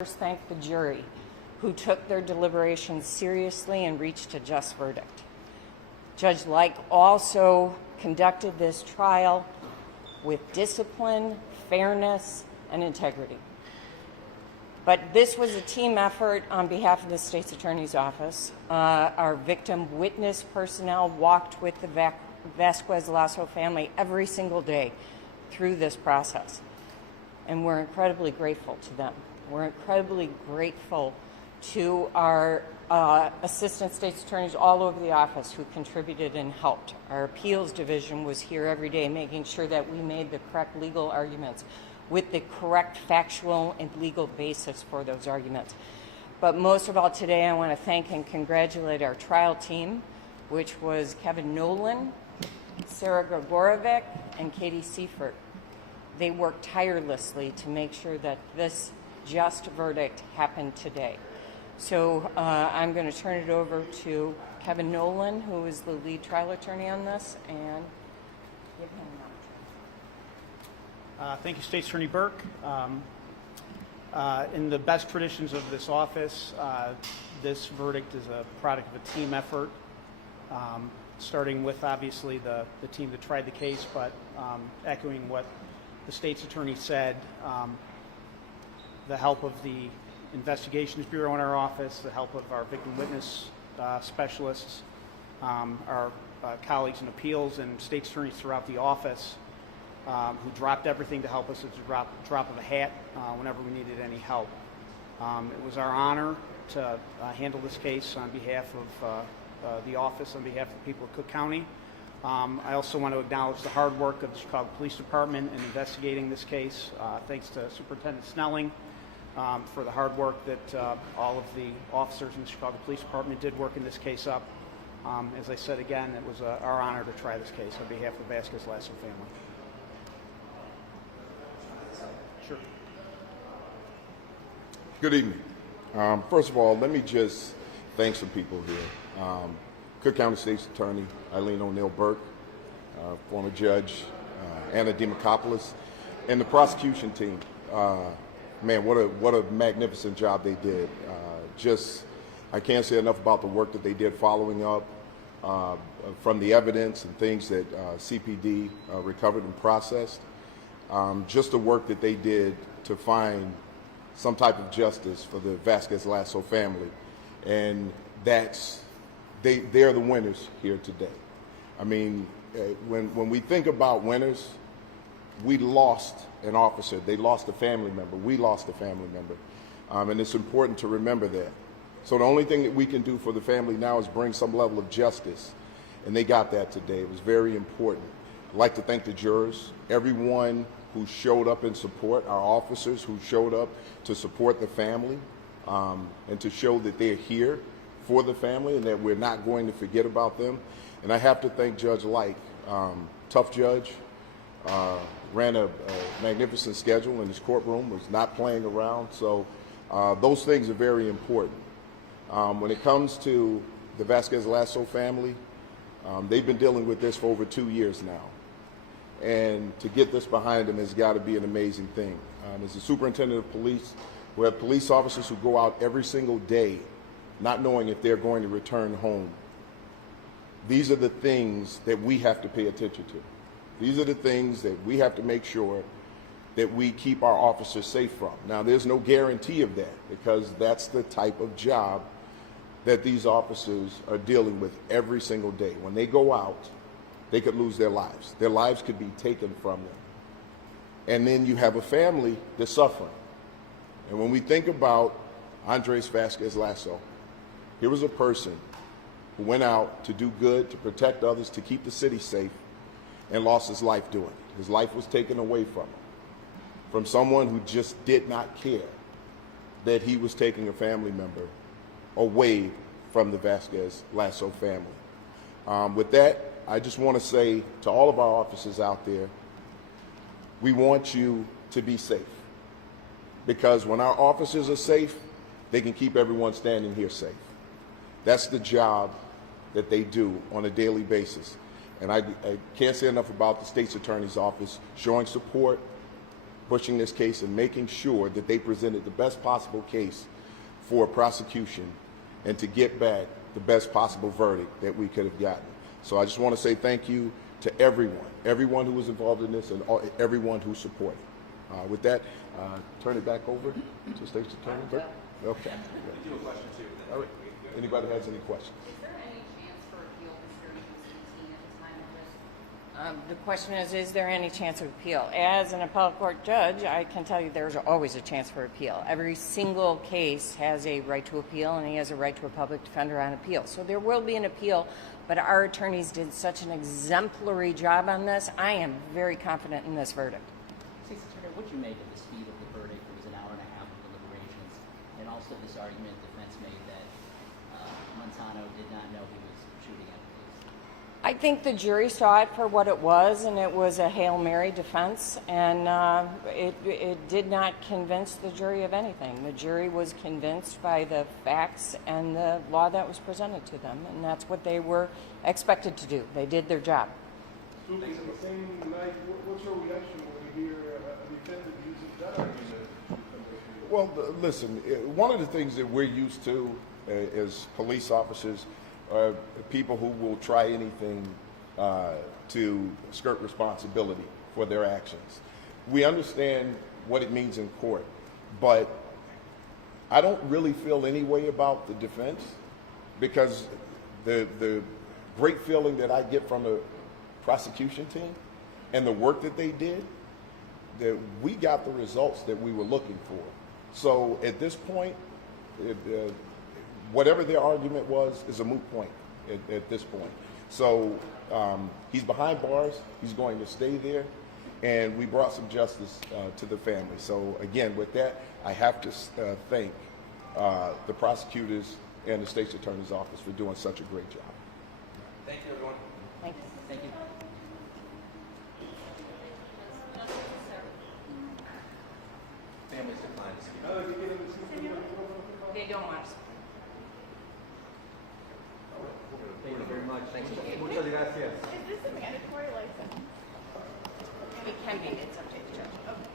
First, thank the jury, who took their deliberations seriously and reached a just verdict. Judge Like also conducted this trial with discipline, fairness, and integrity. But this was a team effort on behalf of the State's Attorney's Office. Our victim witness personnel walked with the Vasquez Lasso family every single day through this process, and we're incredibly grateful to them. We're incredibly grateful to our assistant state's attorneys all over the office who contributed and helped. Our appeals division was here every day making sure that we made the correct legal arguments with the correct factual and legal basis for those arguments. But most of all today, I want to thank and congratulate our trial team, which was Kevin Nolan, Sarah Gregorovic, and Katie Seifert. They worked tirelessly to make sure that this just verdict happened today. So I'm going to turn it over to Kevin Nolan, who is the lead trial attorney on this, and give him an opportunity. Thank you, State Attorney Burke. In the best traditions of this office, this verdict is a product of a team effort, starting with obviously the team that tried the case, but echoing what the State's Attorney said, the help of the Investigations Bureau in our office, the help of our victim witness specialists, our colleagues in appeals and state's attorneys throughout the office who dropped everything to help us at the drop of a hat whenever we needed any help. It was our honor to handle this case on behalf of the office, on behalf of the people of Cook County. I also want to acknowledge the hard work of the Chicago Police Department in investigating this case. Thanks to Superintendent Snelling for the hard work that all of the officers in the Chicago Police Department did working this case up. As I said again, it was our honor to try this case on behalf of the Vasquez Lasso family. Sure. Good evening. First of all, let me just thank some people here. Cook County State's Attorney Eileen O'Neill Burke, former Judge Anna Demokopoulos, and the prosecution team. Man, what a magnificent job they did. I can't say enough about the work that they did following up from the evidence and things that CPD recovered and processed. Just the work that they did to find some type of justice for the Vasquez Lasso family. And they're the winners here today. I mean, when we think about winners, we lost an officer, they lost a family member, we lost a family member, and it's important to remember that. So the only thing that we can do for the family now is bring some level of justice, and they got that today. It was very important. I'd like to thank the jurors, everyone who showed up in support, our officers who showed up to support the family, and to show that they're here for the family and that we're not going to forget about them. And I have to thank Judge Like, tough judge, ran a magnificent schedule in his courtroom, was not playing around. So those things are very important. When it comes to the Vasquez Lasso family, they've been dealing with this for over 2 years now. And to get this behind them has got to be an amazing thing. As the superintendent of police, we have police officers who go out every single day not knowing if they're going to return home. These are the things that we have to pay attention to. These are the things that we have to make sure that we keep our officers safe from. Now, there's no guarantee of that because that's the type of job that these officers are dealing with every single day. When they go out, they could lose their lives. Their lives could be taken from them. And then you have a family that's suffering. And when we think about Andrés Vasquez Lasso, here was a person who went out to do good, to protect others, to keep the city safe, and lost his life doing it. His life was taken away from him, from someone who just did not care that he was taking a family member away from the Vasquez Lasso family. With that, I just want to say to all of our officers out there, we want you to be safe. Because when our officers are safe, they can keep everyone standing here safe. That's the job that they do on a daily basis. And I can't say enough about the state's attorney's office showing support pushing this case and making sure that they presented the best possible case for prosecution and to get back the best possible verdict that we could have gotten. So I just want to say thank you to everyone who was involved in this and everyone who supported. With that, turn it back over to State's Attorney. Okay. I do a question too. All right. Anybody has any questions? Is there any chance for appeal? This hearing was 18 at the time of this. The question is there any chance of appeal? As an appellate court judge, I can tell you there's always a chance for appeal. Every single case has a right to appeal, and he has a right to a public defender on appeal. So there will be an appeal, but our attorneys did such an exemplary job on this. I am very confident in this verdict. State's Attorney, what do you make of the speed of the verdict? It was an hour and a half of deliberations, and also this argument defense made that Montano did not know he was shooting at police. I think the jury saw it for what it was, and it was a Hail Mary defense, and it did not convince the jury of anything. The jury was convinced by the facts and the law that was presented to them, and that's what they were expected to do. They did their job. The same night, what's your reaction when you hear a defendant using that argument? Well, listen, one of the things that we're used to as police officers are people who will try anything to skirt responsibility for their actions. We understand what it means in court, but I don't really feel any way about the defense, because the great feeling that I get from the prosecution team and the work that they did, that we got the results that we were looking for. So at this point, whatever their argument was is a moot point at this point. So he's behind bars, he's going to stay there, and we brought some justice to the family. So again, with that, I have to thank the prosecutors and the State's Attorney's Office for doing such a great job. Thank you, everyone. Thank you. Thank you. Families declined to speak. They don't want to. Thank you very much. Thanks. Muchas gracias. Is this a mandatory license? It can be. It's up to the judge. Okay.